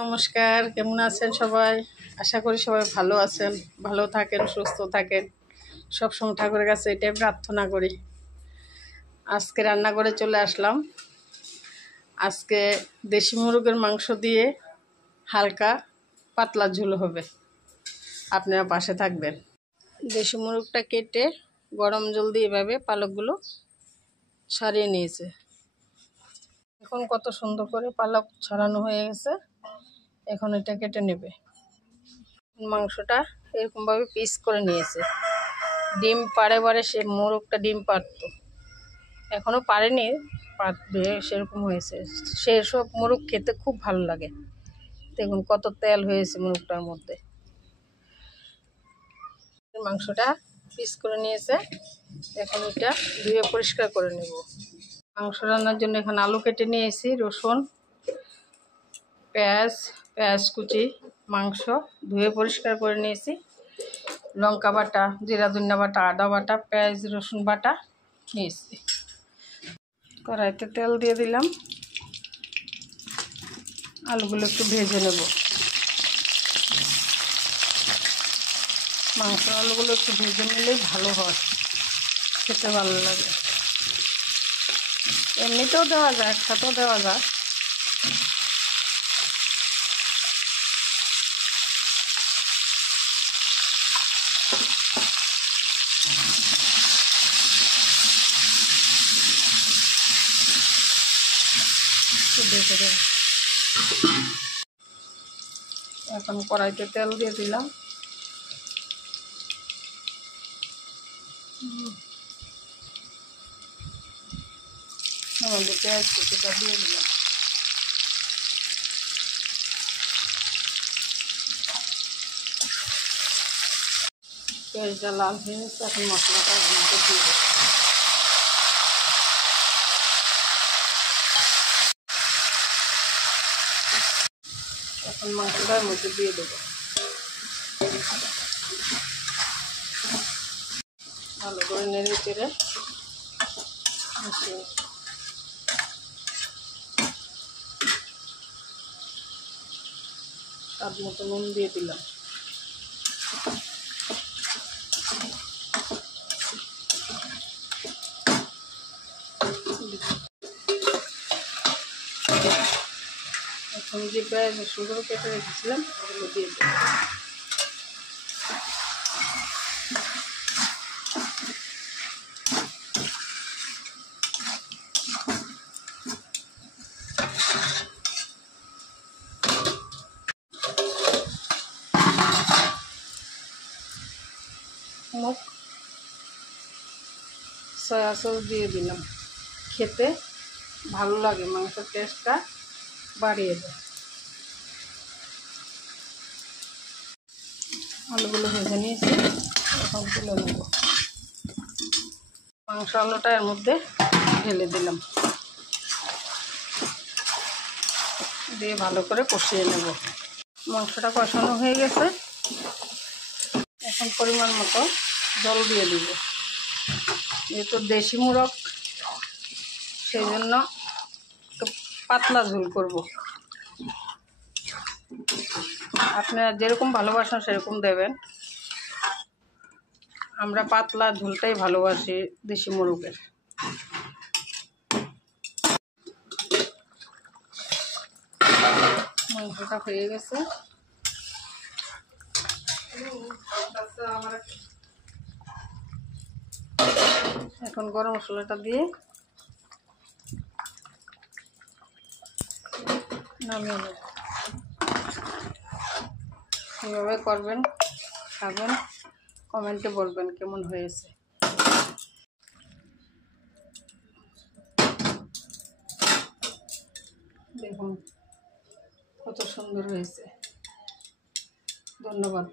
নমস্কার, কেমন আছেন সবাই? আশা করি সবাই ভালো আছেন, ভালো থাকেন, সুস্থ থাকেন। সবসময় ঠাকুরের কাছে এটাই প্রার্থনা করি। আজকে রান্না করে চলে আসলাম। আজকে দেশি মুরগের মাংস দিয়ে হালকা পাতলা ঝোল হবে। আপনারা পাশে থাকবেন। দেশি মুরগটা কেটে গরম জল দিয়ে এভাবে পালকগুলো ছাড়িয়ে নিয়েছে। এখন কত সুন্দর করে পালক ছাড়ানো হয়ে গেছে। এখন এটা কেটে নেবে। মাংসটা এরকমভাবে পিস করে নিয়েছে। ডিম বারে সে মোরগটা ডিম পারত, এখনও পারেনি, পারবে সেরকম হয়েছে। সেসব মোরগ খেতে খুব ভালো লাগে। দেখুন কত তেল হয়েছে মোরগটার মধ্যে। মাংসটা পিস করে নিয়েছে। এখন এটা ধুয়ে পরিষ্কার করে নেব। মাংস রান্নার জন্য এখানে আলু কেটে নিয়েছি, রসুন, পেঁয়াজ কুচি, মাংস ধুয়ে পরিষ্কার করে নিয়েছি, লঙ্কা বাটা, জিরা ধনিয়া বাটা, আদা বাটা, পেঁয়াজ রসুন বাটা নিয়েছি। কড়াইতে তেল দিয়ে দিলাম। আলুগুলো একটু ভেজে নেব। মাংস আলুগুলো একটু ভেজে নিলেই ভালো হয়, খেতে ভালো লাগে। এমনিতেও দেওয়া যায়, একসাথেও দেওয়া যায়। দেখে দেব। এখন কড়াইতে তেল দিয়ে দিলাম। আমাদের পেঁয়াজ কুচিটা দিয়ে দিলাম। পেঁয়াজটা লাল হয়ে গেছে। এখন মশলাটা মধ্যে দিয়ে দেবো। এখন মাংসটার মধ্যে দিয়ে দেবো। ভালো করে নেড়ে চেড়ে স্বাদ মতো নুন দিয়ে দিলাম। এখন যে পেঁয়াজ রসুনগুলো কেটে রেখেছিলাম ওগুলো দিয়ে দেবো। সয়া সস দিয়ে দিলাম। খেতে ভালো লাগে, মাংসের টেস্টটা বাড়িয়ে দেয়। আলুগুলো ভেজে নিয়েছি, এখন তুলে নেব। মাংস আলুটা এর মধ্যে ঢেলে দিলাম, দিয়ে ভালো করে কষিয়ে নেব। মাংসটা কষানো হয়ে গেছে। এখন পরিমাণ মতো জল দিয়ে দিব। যেহেতু দেশি মুরগ, সেই জন্য একটু পাতলা ঝোল করব। আপনারা যেরকম ভালোবাসেন সেরকম দেবেন। আমরা পাতলা ঝোলটাই ভালোবাসি দেশি মুরগের। মাংসটা হয়ে গেছে। এখন গরম মশলাটা দিয়ে নামিয়ে নেব। এভাবে করবেন, খাবেন, কমেন্টে বলবেন কেমন হয়েছে। দেখুন কত সুন্দর হয়েছে। ধন্যবাদ।